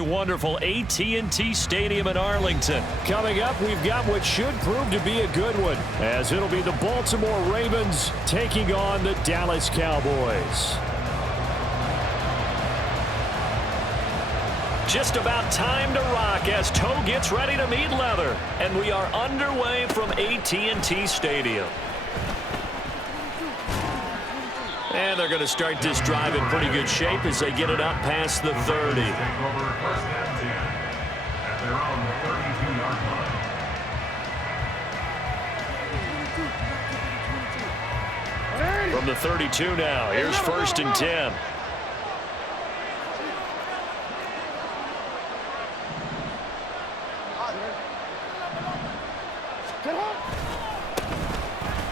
Wonderful AT&T Stadium in Arlington. Coming up, we've got what should prove to be a good one, as it'll be the Baltimore Ravens taking on the Dallas Cowboys. Just about time to rock as toe gets ready to meet leather, and we are underway from AT&T Stadium. And they're going to start this drive in pretty good shape as they get it up past the 30. From the 32 now, here's 1st and 10.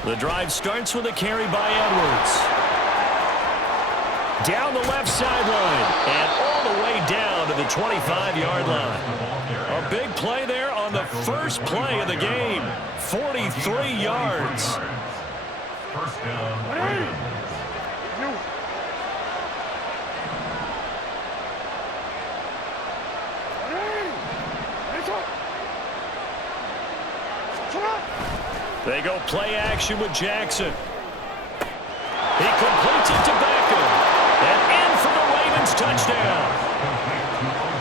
The drive starts with a carry by Edwards. Down the left sideline and all the way down to the 25-yard line. A big play there on the first play of the game. 43 yards. First down, Ravens. They go play action with Jackson. He completes it to Beckham. And in for the Ravens touchdown.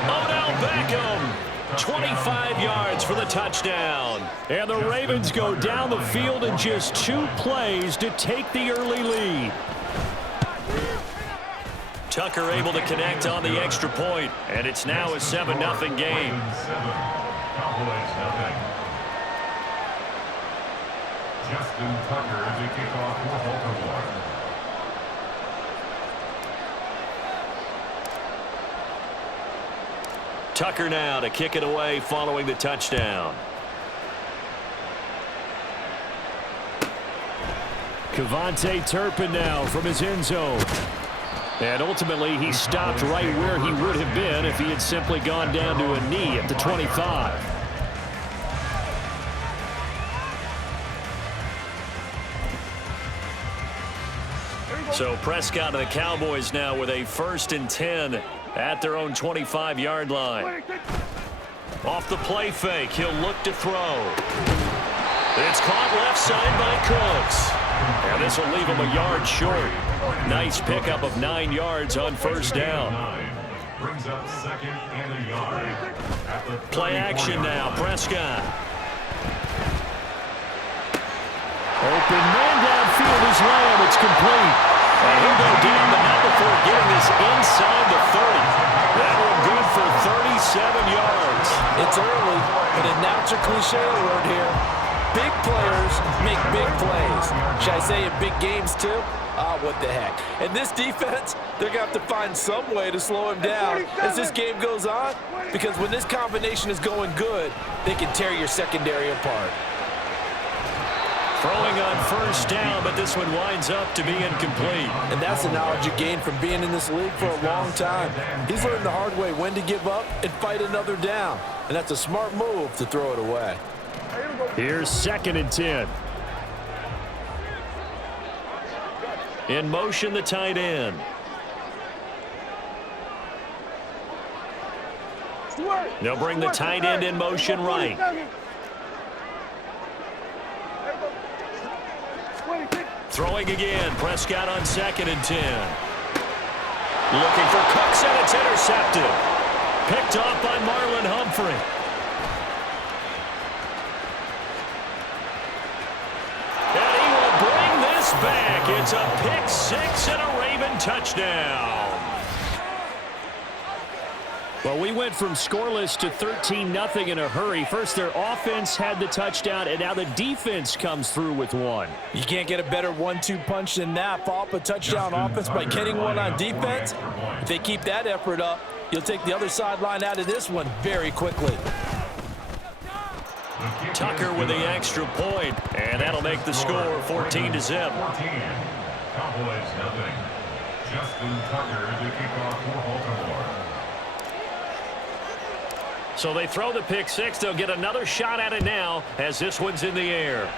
Odell Beckham, 25 yards for the touchdown. And the Ravens go down the field in just 2 plays to take the early lead. Tucker able to connect on the extra point, and it's now a 7-0 game. Justin Tucker as a kickoff for Baltimore. Tucker now to kick it away following the touchdown. Kevontae Turpin now from his end zone. And ultimately, he stopped right where he would have been if he had simply gone down to a knee at the 25. So Prescott and the Cowboys now with a 1st and 10 at their own 25-yard line. Off the play fake, he'll look to throw. It's caught left side by Cooks. And this will leave him a yard short. Nice pickup of 9 yards on 1st down. Brings up 2nd and a yard. Play action now, Prescott. Open man downfield is Lamb. It's complete. And he'll go down, but not before getting this inside the 30. That one good for 37 yards. It's early, but announcer cliche alert here. Big players make big plays. Should I say in big games too? What the heck. And this defense, they're going to have to find some way to slow him down as this game goes on, because when this combination is going good, they can tear your secondary apart. Throwing on 1st down, but this one winds up to be incomplete. And that's the knowledge you gain from being in this league for a long time. He's learned the hard way when to give up and fight another down. And that's a smart move to throw it away. Here's 2nd and 10. In motion, the tight end. They'll bring the tight end in motion right. Throwing again, Prescott on 2nd and 10. Looking for Cooks, and it's intercepted. Picked off by Marlon Humphrey. And he will bring this back. It's a pick 6 and a Raven touchdown. Well, we went from scoreless to 13-0 in a hurry. First, their offense had the touchdown, and now the defense comes through with one. You can't get a better 1-2 punch than that. Follow up a touchdown offense by getting one on defense. If they keep that effort up, you'll take the other sideline out of this one very quickly. Tucker with the extra point, and that'll make the score 14-0. Cowboys nothing. Justin Tucker to kick off for Baltimore. So they throw the pick 6. They'll get another shot at it now as this one's in the air.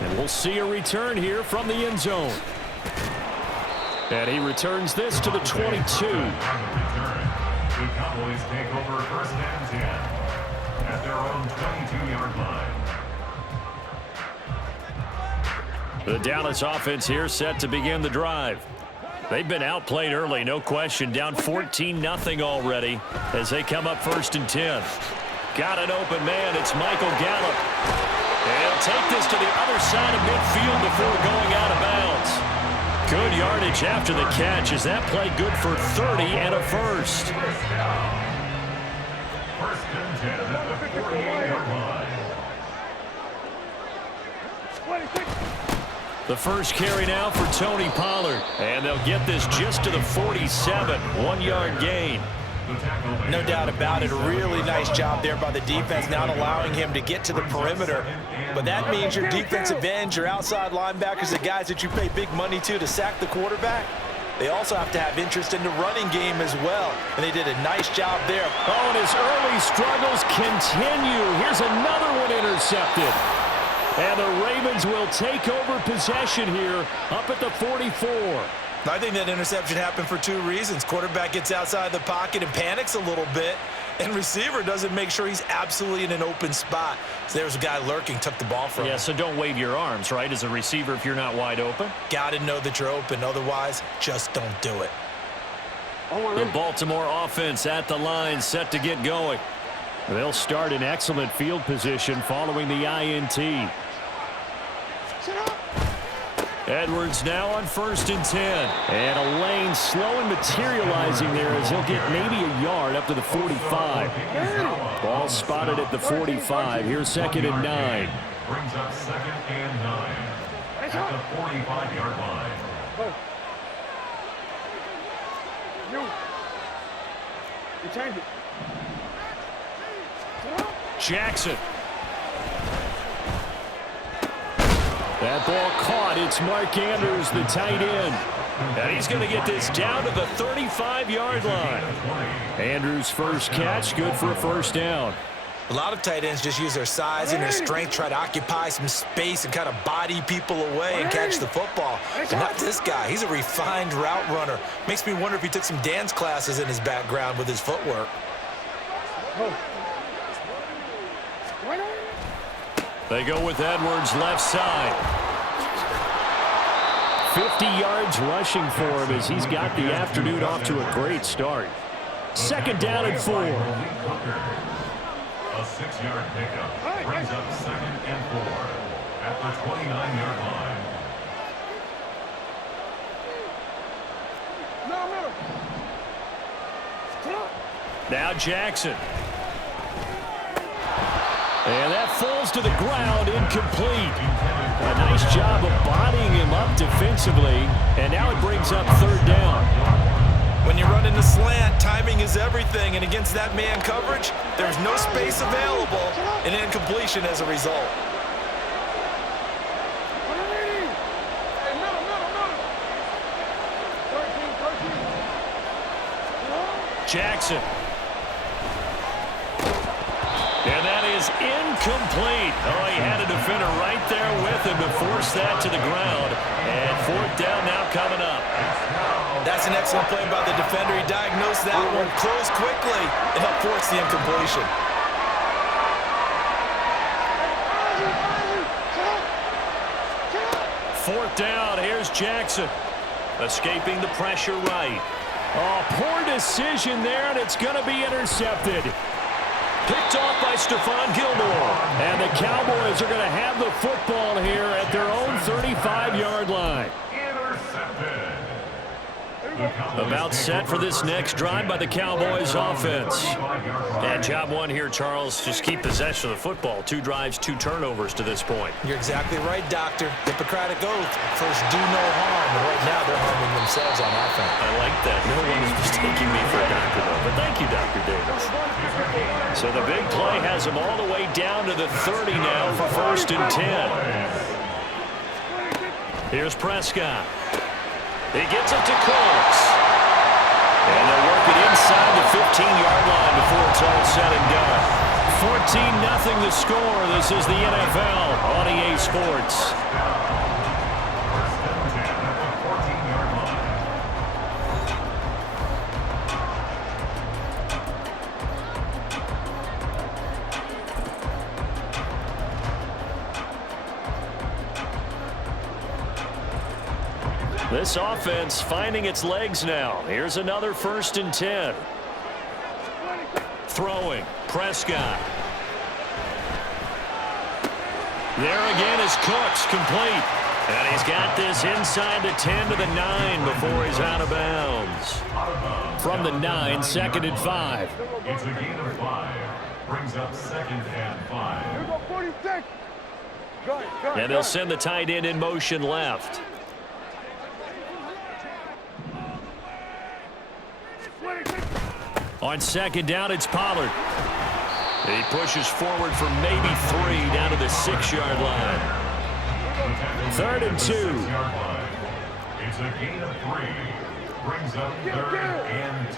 And we'll see a return here from the end zone. And he returns this to the 22. The Cowboys take over first and 10 at their own 22-yard line. The Dallas offense here set to begin the drive. They've been outplayed early, no question. Down 14-0 already as they come up first and 10. Got an open man. It's Michael Gallup. And he'll take this to the other side of midfield before going out of bounds. Good yardage after the catch. Is that play good for 30 and a first? First and 10 at the 48-yard line. The first carry now for Tony Pollard. And they'll get this just to the 47. 1-yard gain. No doubt about it. A really nice job there by the defense, not allowing him to get to the perimeter. But that means your defensive ends, your outside linebackers, the guys that you pay big money to sack the quarterback, they also have to have interest in the running game as well. And they did a nice job there. Oh, and his early struggles continue. Here's another one intercepted. And the Ravens will take over possession here up at the 44. I think that interception happened for two reasons. Quarterback gets outside the pocket and panics a little bit, and receiver doesn't make sure he's absolutely in an open spot. So there's a guy lurking, took the ball from him. Yeah, so don't wave your arms, right, as a receiver if you're not wide open. Got to know that you're open. Otherwise, just don't do it. The Baltimore offense at the line, set to get going. They'll start in excellent field position following the INT. Edwards now on first and 10. And a lane slow and materializing there as he'll get maybe a yard up to the 45. Ball spotted at the 45. Here's second and 9. Brings up second and 9 at the 45-yard line. Jackson. That ball caught. It's Mark Andrews, the tight end. And he's going to get this down to the 35-yard line. Andrews' first catch, good for a first down. A lot of tight ends just use their size and their strength, try to occupy some space and kind of body people away and catch the football. But not this guy. He's a refined route runner. Makes me wonder if he took some dance classes in his background with his footwork. They go with Edwards left side. 50 yards rushing for him as he's got the afternoon off to a great start. Second down and 4. A 6-yard pickup brings up second and 4 at the 29-yard line. Now Jackson. And that falls to the ground, incomplete. A nice job of bodying him up defensively, and now it brings up third down. When you run in the slant, timing is everything, and against that man coverage, there's no space available, and incompletion as a result. Jackson. And that is incomplete. Oh, he had a defender right there with him to force that to the ground. And fourth down now coming up. That's an excellent play by the defender. He diagnosed that one, closed quickly, and helped force the incompletion. Fourth down, here's Jackson. Escaping the pressure right. Oh, poor decision there, and it's going to be intercepted. Picked off by Stephon Gilmore. And the Cowboys are going to have the football here at their own 35-yard line. Intercepted. About set for this next drive by the Cowboys offense. And job one here, Charles, just keep possession of the football. 2 drives, 2 turnovers to this point. You're exactly right, Doctor. Hippocratic oath. First, do no harm. And right now, they're harming themselves on offense. I like that. No one is mistaking me for a doctor, though. But thank you, Dr. Davis. So the big play has them all the way down to the 30 now for first and 10. Here's Prescott. He gets it to Cooks. And they'll work it inside the 15-yard line before it's all said and done. 14-0 the score. This is the NFL on EA Sports. This offense finding its legs now. Here's another 1st and 10. Throwing. Prescott. There again is Cooks, complete. And he's got this inside the 10 to the 9 before he's out of bounds. From the 9, 2nd and 5. It's a gain of 5. Brings up 2nd and 5. And they'll send the tight end in motion left. On 2nd down, it's Pollard. He pushes forward for maybe 3 down to the 6-yard line. 3rd and 2. It's a gain of 3. Brings up 3rd and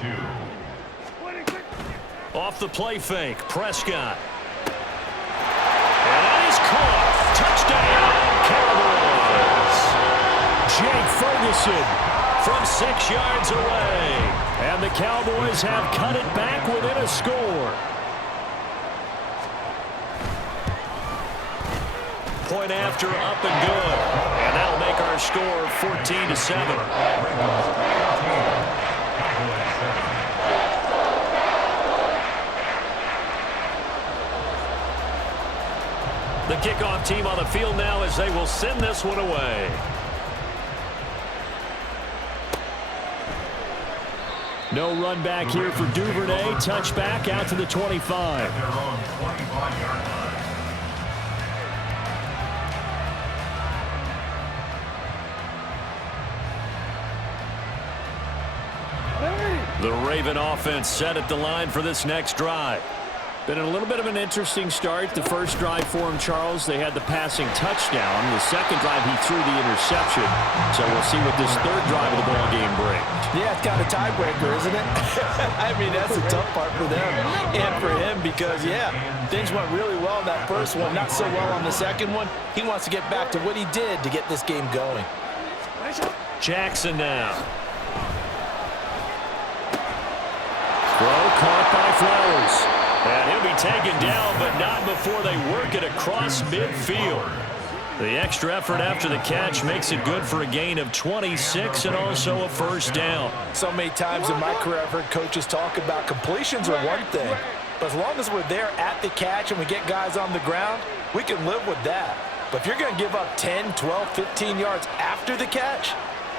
2. Off the play fake, Prescott. And that is caught. Touchdown, Cowboys. Jake Ferguson from 6 yards away. And the Cowboys have cut it back within a score. Point after, up and good. And that'll make our score 14-7. The kickoff team on the field now as they will send this one away. No run back here for Duvernay. Touchback out to the 25. Their own 25-yard line. The Raven offense set at the line for this next drive. Been a little bit of an interesting start. The first drive for him, Charles, they had the passing touchdown. The second drive, he threw the interception. So we'll see what this third drive of the ball game brings. Yeah, it's kind of tiebreaker, isn't it? I mean, that's the tough part for them and for him because, yeah, things went really well in that first one, not so well on the second one. He wants to get back to what he did to get this game going. Jackson now. Throw caught by Flowers. And he'll be taken down, but not before they work it across midfield. The extra effort after the catch makes it good for a gain of 26 and also a first down. So many times in my career I've heard coaches talk about completions are one thing, but as long as we're there at the catch and we get guys on the ground, we can live with that. But if you're going to give up 10, 12, 15 yards after the catch,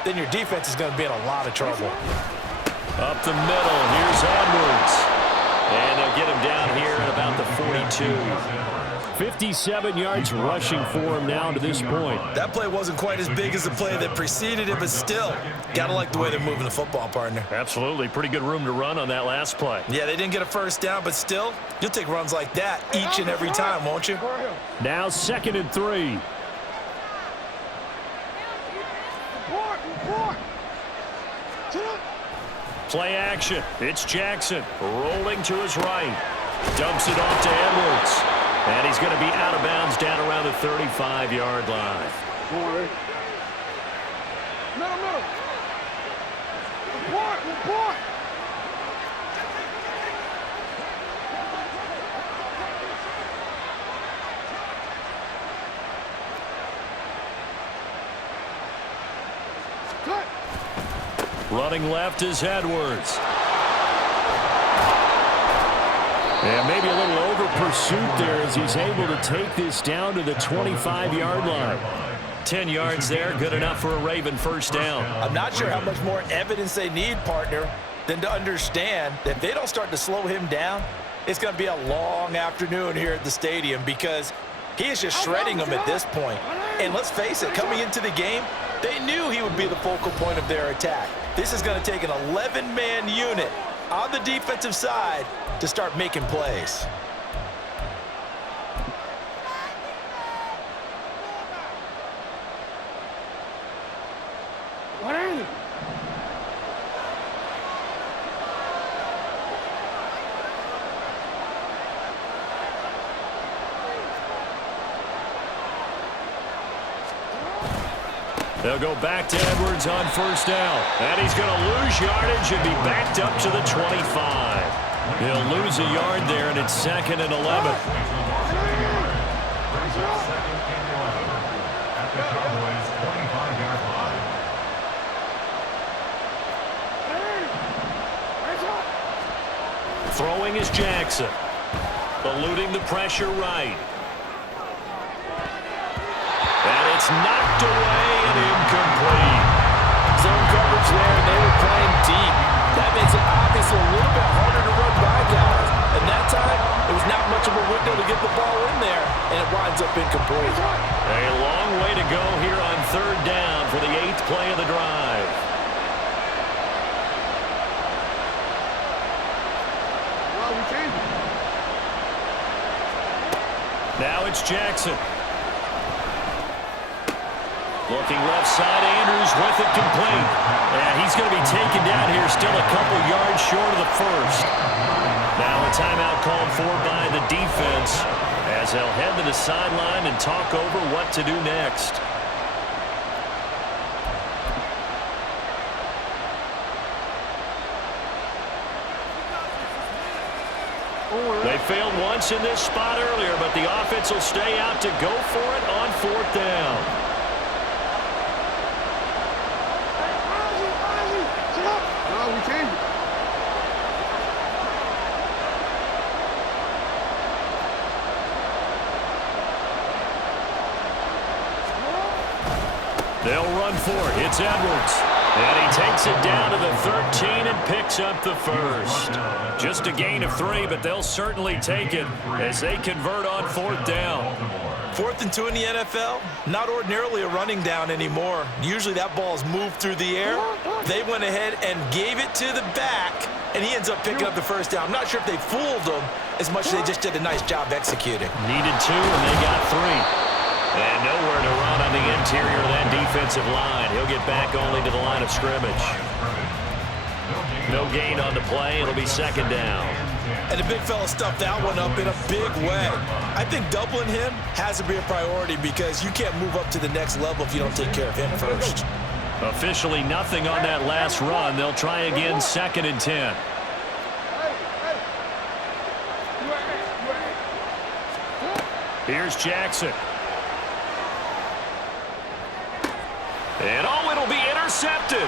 then your defense is going to be in a lot of trouble. Up the middle, here's Edwards. And they'll get him down here at about the 42. 57 yards rushing for him now to this point. That play wasn't quite as big as the play that preceded it, but still, got to like the way they're moving the football, partner. Absolutely. Pretty good room to run on that last play. Yeah, they didn't get a first down, but still, you'll take runs like that each and every time, won't you? Now 2nd and 3. Play action. It's Jackson rolling to his right. Dumps it off to Edwards. And he's going to be out of bounds down around the 35-yard line. Running left is Edwards. And maybe a little over pursuit there as he's able to take this down to the 25-yard line. 10 yards there, good enough for a Raven first down. I'm not sure how much more evidence they need, partner, than to understand that if they don't start to slow him down, it's going to be a long afternoon here at the stadium because he is just shredding them at this point. And let's face it, coming into the game, they knew he would be the focal point of their attack. This is going to take an 11-man unit on the defensive side to start making plays. They'll go back to Edwards on first down. And he's going to lose yardage and be backed up to the 25. He'll lose a yard there, and it's 2nd and 11. Throwing is Jackson. Eluding the pressure right. And it's knocked away and incomplete. Zone coverage there, and they were playing deep. That makes it obviously a little bit harder to run by guys. And that time, it was not much of a window to get the ball in there, and it winds up incomplete. A long way to go here on third down for the 8th play of the drive. Now it's Jackson. Looking left side, Andrews with it complete. And he's going to be taken down here, still a couple yards short of the first. Now a timeout called for by the defense as they'll head to the sideline and talk over what to do next. They failed once in this spot earlier, but the offense will stay out to go for it on 4th down. They'll run for it. It's Edwards. And he takes it down to the 13 and picks up the first. Just a gain of 3, but they'll certainly take it as they convert on 4th down. 4th and 2 in the NFL, not ordinarily a running down anymore. Usually that ball's moved through the air. They went ahead and gave it to the back, and he ends up picking up the first down. I'm not sure if they fooled him as much as they just did a nice job executing. Needed 2, and they got 3. And nowhere to run on the interior of that defensive line. He'll get back only to the line of scrimmage. No gain on the play. It'll be 2nd down. And the big fella stuffed that one up in a big way. I think doubling him has to be a priority because you can't move up to the next level if you don't take care of him first. Officially nothing on that last run. They'll try again 2nd and 10. Here's Jackson. And it'll be intercepted.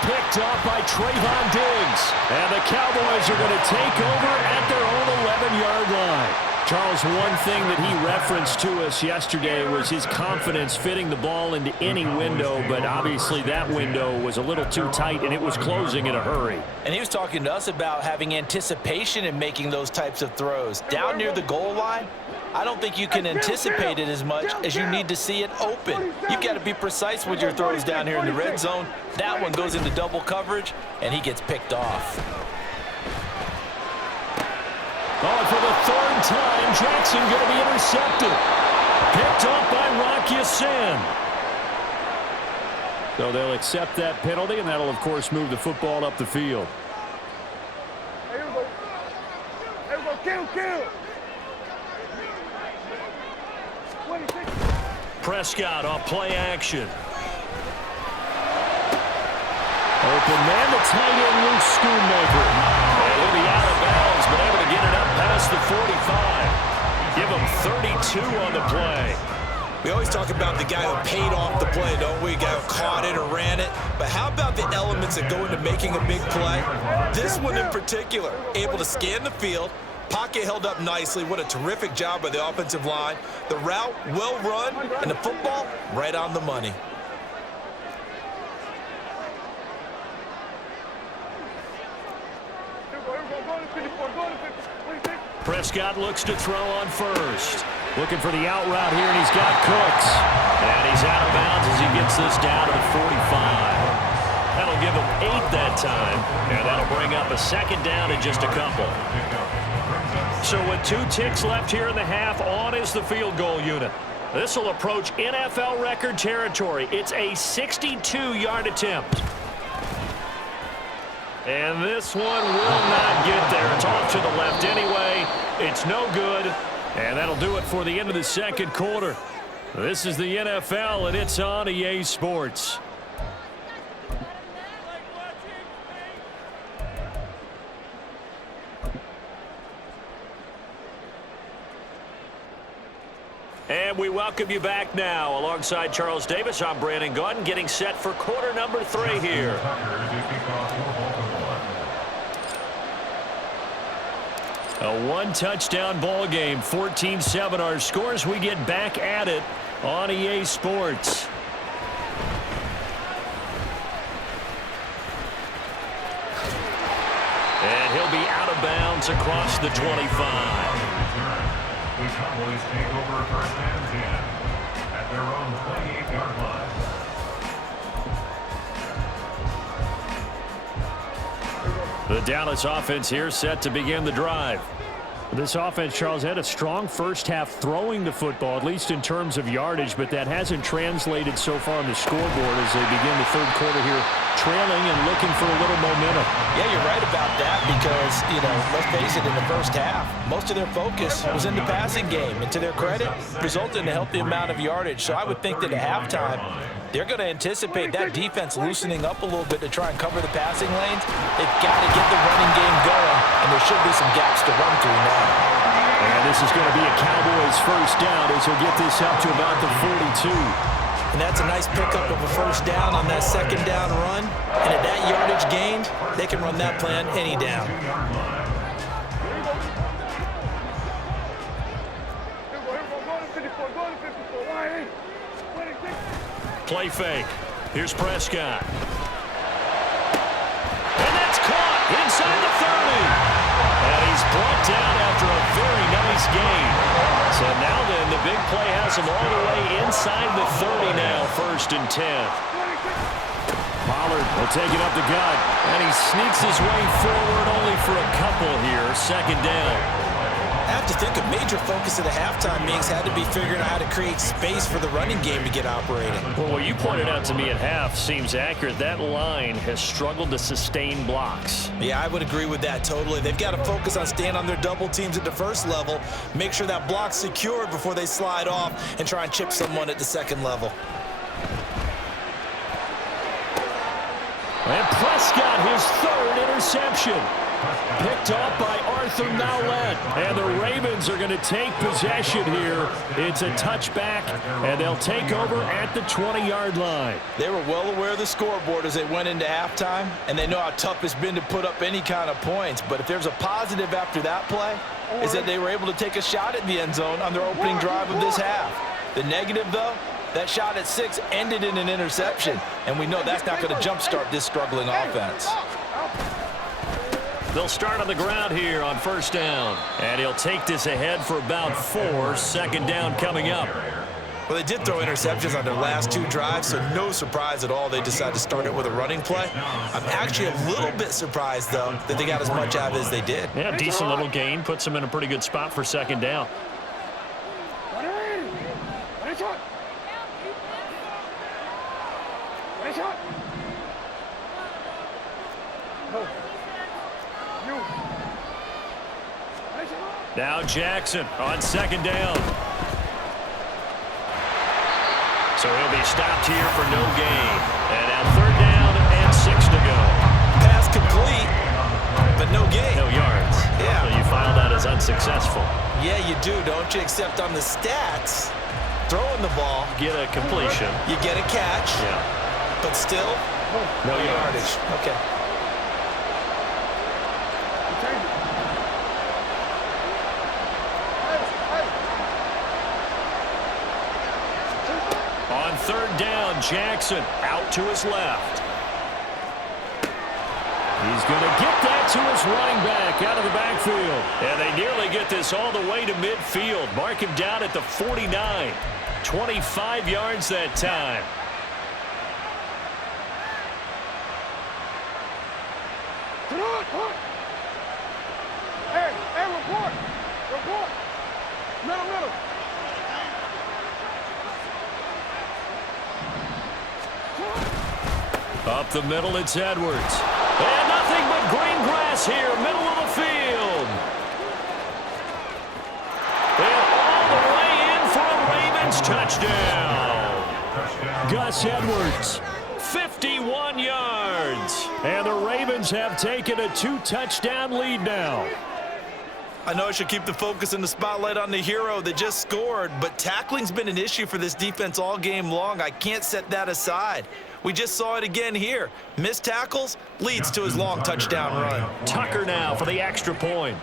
Picked off by Trayvon Diggs. And the Cowboys are going to take over at their own 11-yard line. Charles, one thing that he referenced to us yesterday was his confidence fitting the ball into any window, but obviously that window was a little too tight, and it was closing in a hurry. And he was talking to us about having anticipation in making those types of throws. Down near the goal line, I don't think you can anticipate it as much as you need to see it open. You've got to be precise with your throws down here in the red zone. That one goes into double coverage, and he gets picked off. Oh, for the 3rd time, Jackson going to be intercepted. Picked off by Rock Ya-Sin. So they'll accept that penalty, and that'll, of course, move the football up the field. Here we go. Here we go. Kill. Prescott off play action. Open man, the tight end, Luke Schoonmaker. And he'll be out of bounds, but able to get it up past the 45. Give him 32 on the play. We always talk about the guy who paid off the play, don't we? The guy who caught it or ran it. But how about the elements that go into making a big play? This one in particular, able to scan the field. Pocket held up nicely. What a terrific job by the offensive line. The route, well run, and the football, right on the money. Prescott looks to throw on first. Looking for the out route here, and he's got Cooks. And he's out of bounds as he gets this down to the 45. That'll give him 8 that time, and that'll bring up a 2nd down in just a couple. So with 2 ticks left here in the half, on is the field goal unit. This will approach NFL record territory. It's a 62-yard attempt. And this one will not get there. It's off to the left anyway. It's no good. And that'll do it for the end of the 2nd quarter. This is the NFL, and it's on EA Sports. And we welcome you back now. Alongside Charles Davis, I'm Brandon Gaudin, getting set for quarter number 3 here. A one-touchdown ball game, 14-7 our scores. We get back at it on EA Sports. And he'll be out of bounds across the 25. The Cowboys take over first and 10 at their own 28-yard line. The Dallas offense here set to begin the drive. This offense, Charles, had a strong first half throwing the football, at least in terms of yardage, but that hasn't translated so far on the scoreboard as they begin the third quarter here, trailing and looking for a little momentum. Yeah, you're right about that because, let's face it, in the first half, most of their focus was in the passing game. And to their credit, resulted in a healthy amount of yardage. So I would think that at halftime, they're going to anticipate that defense loosening up a little bit to try and cover the passing lanes. They've got to get the running game going, and there should be some gaps to run through now. And this is going to be a Cowboys first down as he'll get this up to about the 42. And that's a nice pickup of a first down on that second down run. And at that yardage gained, they can run that play on any down. Play fake. Here's Prescott. And that's caught inside the 30. And he's brought down after a very nice gain. So now then, the big play has him all the way inside the 30 now, 1st and 10. Pollard will take it up the gut. And he sneaks his way forward only for a couple here, 2nd down. I have to think a major focus of the halftime meetings had to be figuring out how to create space for the running game to get operating. Well, what you pointed out to me at half seems accurate. That line has struggled to sustain blocks. Yeah, I would agree with that totally. They've got to focus on staying on their double teams at the first level, make sure that block's secured before they slide off and try and chip someone at the second level. And Prescott, his 3rd interception. Picked off by Arthur Nowlet. And the Ravens are going to take possession here. It's a touchback, and they'll take over at the 20-yard line. They were well aware of the scoreboard as they went into halftime, and they know how tough it's been to put up any kind of points. But if there's a positive after that play, is that they were able to take a shot at the end zone on their opening drive of this half. The negative, though, that shot at 6 ended in an interception, and we know that's not going to jumpstart this struggling offense. They'll start on the ground here on 1st down. And he'll take this ahead for about 4. 2nd down coming up. Well, they did throw interceptions on their last 2 drives, so no surprise at all they decided to start it with a running play. I'm actually a little bit surprised, though, that they got as much out of it as they did. Yeah, decent little gain. Puts them in a pretty good spot for 2nd down. Now Jackson on 2nd down. So he'll be stopped here for no gain. And now 3rd down and 6 to go. Pass complete, but no gain. No yards. Yeah. So you file that as unsuccessful. Yeah, you do, don't you? Except on the stats, throwing the ball. Get a completion. You get a catch. Yeah. But still, no yardage. Okay. On 3rd down, Jackson out to his left. He's going to get that to his running back out of the backfield. And they nearly get this all the way to midfield. Mark him down at the 49. 25 yards that time. Hey, report. Middle. Up the middle, it's Edwards. And nothing but green grass here, middle of the field. And all the way in for a Ravens touchdown. Gus Edwards, 51 yards. And the Ravens have taken a 2-touchdown lead now. I know I should keep the focus and the spotlight on the hero that just scored, but tackling's been an issue for this defense all game long. I can't set that aside. We just saw it again here. Missed tackles leads to his long touchdown run. Tucker now for the extra point.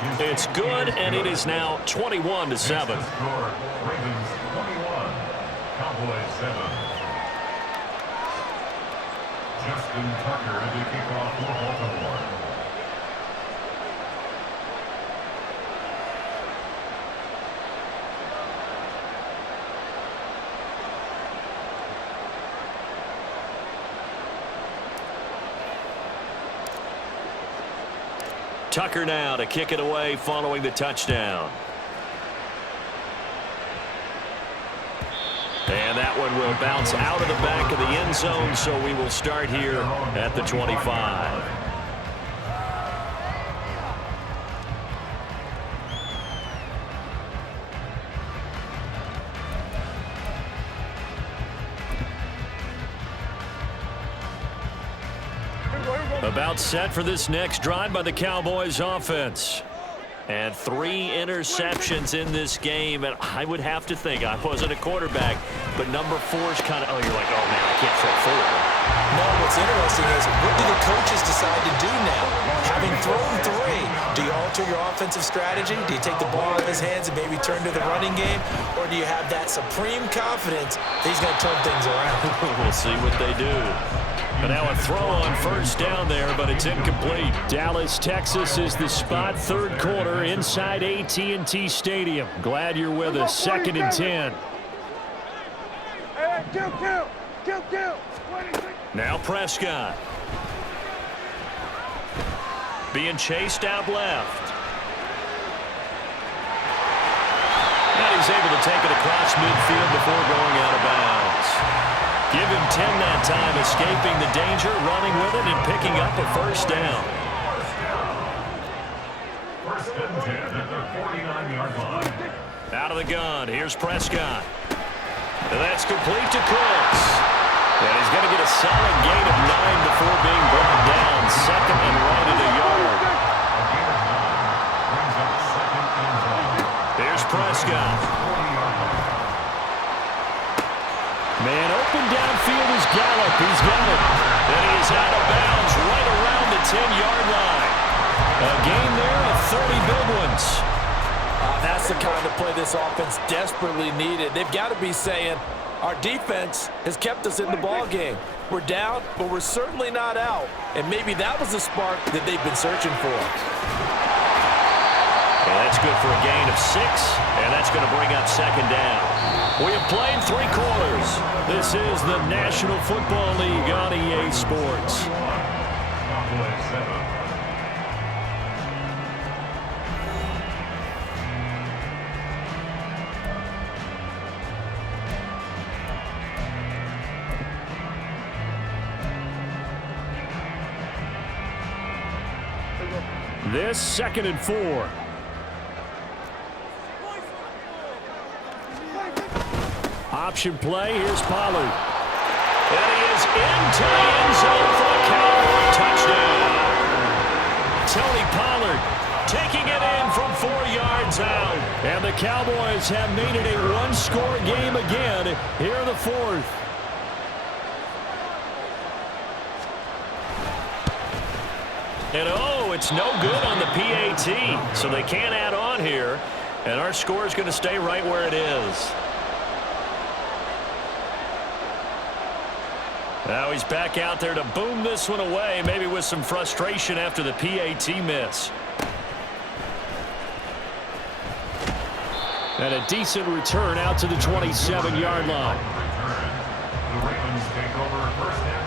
It's good, and it is now 21-7. Score, Ravens 21, Cowboys 7. Justin Tucker to kick off for Baltimore. Tucker now to kick it away following the touchdown. And that one will bounce out of the back of the end zone, so we will start here at the 25. About set for this next drive by the Cowboys offense. And 3 interceptions in this game. And I would have to think, I wasn't a quarterback, but number 4 is kind of, oh, you're like, oh, man, I can't throw 4. No, what's interesting is, what do the coaches decide to do now? Having thrown 3, do you alter your offensive strategy? Do you take the ball out of his hands and maybe turn to the running game? Or do you have that supreme confidence that he's going to turn things around? We'll see what they do. But now a throw on first down there, but it's incomplete. Dallas, Texas is the spot. Third quarter inside AT&T Stadium. Glad you're with us. 2nd and 10. Hey, kill. Now Prescott. Being chased out left. And he's able to take it across midfield before going out of bounds. Give him 10 that time, escaping the danger, running with it, and picking up a first down. First and 10 at the 49-yard line. Out of the gun, here's Prescott. And that's complete to Cooks. And he's going to get a solid gain of 9 before being brought down. 2nd and right at a yard. Here's Prescott. Man open downfield is Gallup. He's got it. And he is out of bounds right around the 10-yard line. A gain there of 30 big ones. That's the kind of play this offense desperately needed. They've got to be saying, our defense has kept us in the ball game. We're down, but we're certainly not out. And maybe that was the spark that they've been searching for. And that's good for a gain of 6, and that's going to bring up 2nd down. We have played 3 quarters. This is the National Football League on EA Sports. Cowboys 7. This 2nd and 4. Option play, here's Pollard. And he is into the end zone for a Cowboy touchdown. Tony Pollard taking it in from 4 yards out. And the Cowboys have made it a one-score game again here in the 4th. And oh, it's no good on the PAT. So they can't add on here. And our score is going to stay right where it is. Now he's back out there to boom this one away, maybe with some frustration after the PAT miss. And a decent return out to the 27-yard line. The Ravens take over first and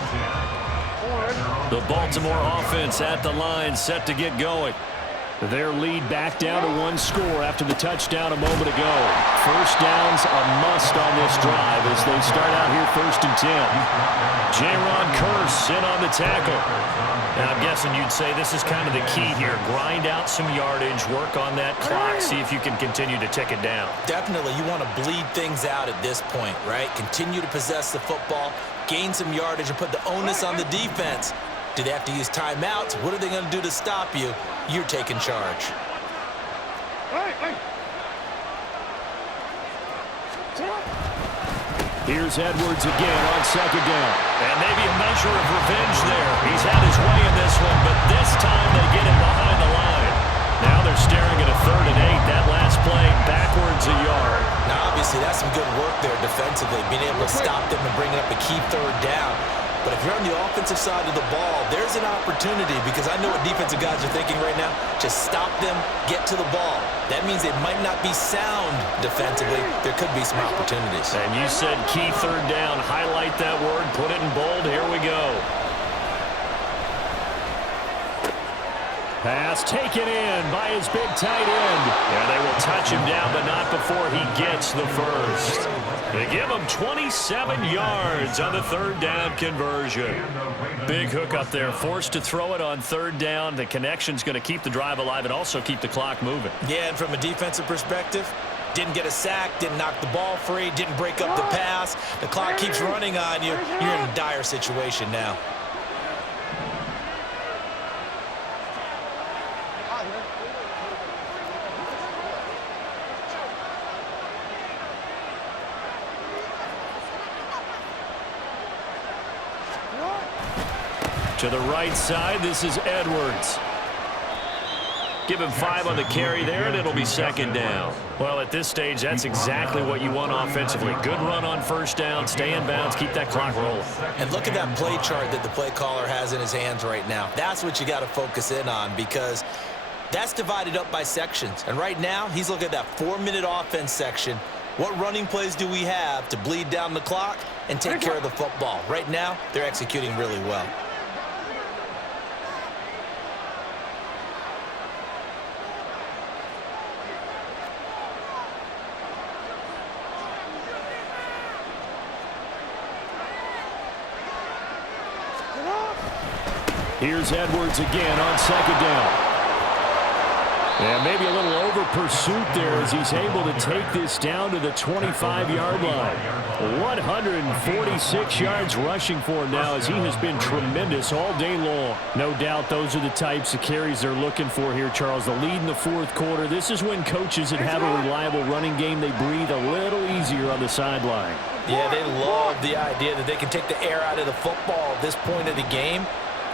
10. The Baltimore offense at the line, set to get going. Their lead back down to 1 score after the touchdown a moment ago. First down's a must on this drive as they start out here 1st and 10. Jaron Kearse in on the tackle. And I'm guessing you'd say this is kind of the key here. Grind out some yardage, work on that clock, see if you can continue to tick it down. Definitely, you want to bleed things out at this point, right? Continue to possess the football, gain some yardage, and put the onus on the defense. Do they have to use timeouts? What are they going to do to stop you? You're taking charge. Here's Edwards again on 2nd down. And maybe a measure of revenge there. He's had his way in this one, but this time they get him behind the line. Now they're staring See, that's some good work there defensively, being able to stop them and bringing up a key third down. But if you're on the offensive side of the ball, there's an opportunity, because I know what defensive guys are thinking right now. Just stop them, get to the ball. That means they might not be sound defensively. There could be some opportunities. And you said key third down. Highlight that word, put it in bold. Here we go. Pass taken in by his big tight end. And they will touch him down, but not before he gets the first. They give him 27 yards on the third down conversion. Big hook up there, forced to throw it on third down. The connection's going to keep the drive alive and also keep the clock moving. Yeah, and from a defensive perspective, didn't get a sack, didn't knock the ball free, didn't break up the pass. The clock keeps running on you. You're in a dire situation now. To the right side, this is Edwards. Give him 5 on the carry there, and it'll be second down. Well, at this stage, that's exactly what you want offensively. Good run on first down, stay in bounds, keep that clock rolling. And look at that play chart that the play caller has in his hands right now. That's what you got to focus in on, because that's divided up by sections. And right now, he's looking at that 4-minute offense section. What running plays do we have to bleed down the clock and take care of the football? Right now, they're executing really well. Here's Edwards again on second down. And maybe a little over pursuit there as he's able to take this down to the 25-yard line. 146 yards rushing for him now, as he has been tremendous all day long. No doubt those are the types of carries they're looking for here, Charles. The lead in the fourth quarter. This is when coaches that have a reliable running game, they breathe a little easier on the sideline. Yeah, they love the idea that they can take the air out of the football at this point of the game.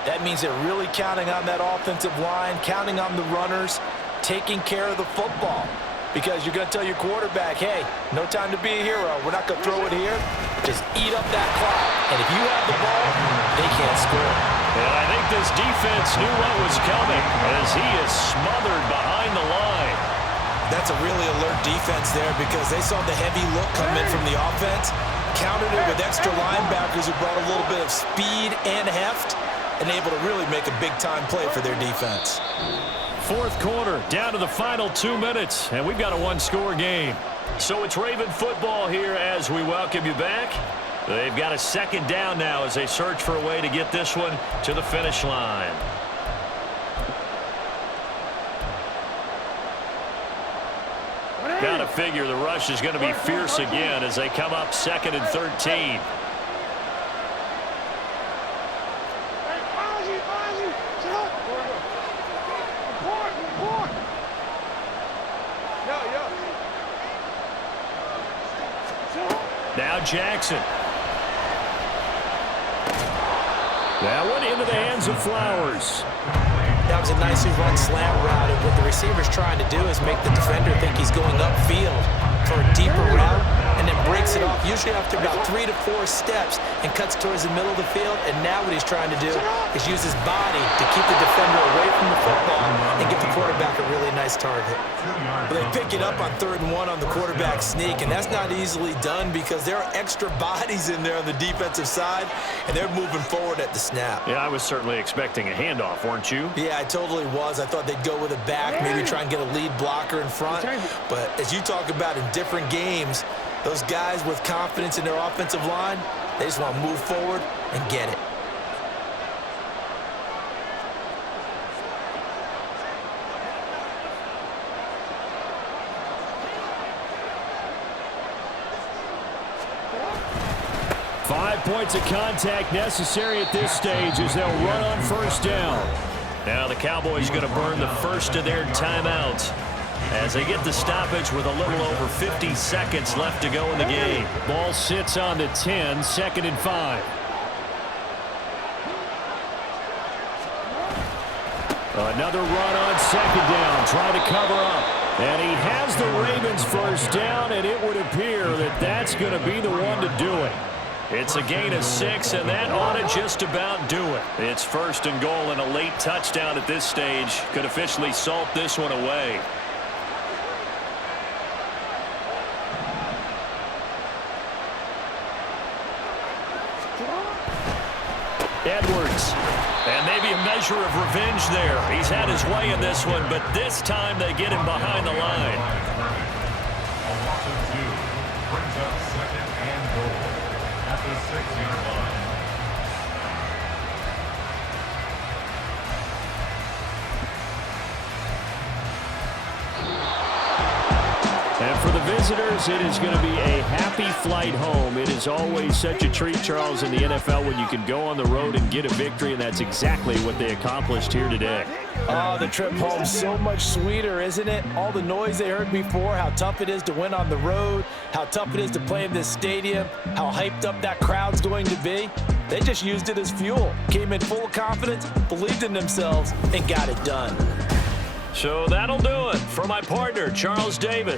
That means they're really counting on that offensive line, counting on the runners, taking care of the football. Because you're going to tell your quarterback, hey, no time to be a hero. We're not going to throw it here. Just eat up that clock. And if you have the ball, they can't score. And I think this defense knew what was coming as he is smothered behind the line. That's a really alert defense there, because they saw the heavy look come in from the offense, countered it with extra linebackers who brought a little bit of speed and heft, and able to really make a big-time play for their defense. Fourth quarter, down to the final 2 minutes, and we've got a one-score game. So it's Raven football here as we welcome you back. They've got a second down now as they search for a way to get this one to the finish line. Got to figure the rush is going to be fierce again as they come up 2nd and 13. Now Jackson. That one into the hands of Flowers. That was a nicely run slant route, and what the receiver's trying to do is make the defender think he's going upfield for a deeper route, and then breaks it off, usually after about 3 to 4 steps, and cuts towards the middle of the field. And now what he's trying to do is use his body to keep the defender away from the football and give the quarterback a really nice target. But they pick it up on 3rd and 1 on the quarterback sneak, and that's not easily done because there are extra bodies in there on the defensive side, and they're moving forward at the snap. Yeah, I was certainly expecting a handoff, weren't you? Yeah, I totally was. I thought they'd go with a back, maybe try and get a lead blocker in front. But as you talk about in different games, those guys with confidence in their offensive line, they just want to move forward and get it. Five points of contact necessary at this stage as they'll run on first down. Now the Cowboys going to burn the first of their timeouts as they get the stoppage with a little over 50 seconds left to go in the game. Ball sits on the 10, 2nd and 5. Another run on 2nd down, trying to cover up. And he has the Ravens first down, and it would appear that that's going to be the one to do it. It's a gain of 6, and that ought to just about do it. It's first and goal, and a late touchdown at this stage could officially salt this one away. Edwards. And maybe a measure of revenge there. He's had his way in this one, but this time they get him behind the line. A loss of 2 brings up second and goal at the 6-yard line. And for the visitors, it is going to be a happy flight home. It is always such a treat, Charles, in the NFL when you can go on the road and get a victory, and that's exactly what they accomplished here today. Oh, the trip home so much sweeter, isn't it? All the noise they heard before, how tough it is to win on the road, how tough it is to play in this stadium, how hyped up that crowd's going to be. They just used it as fuel, came in full of confidence, believed in themselves, and got it done. So that'll do it for my partner, Charles Davis.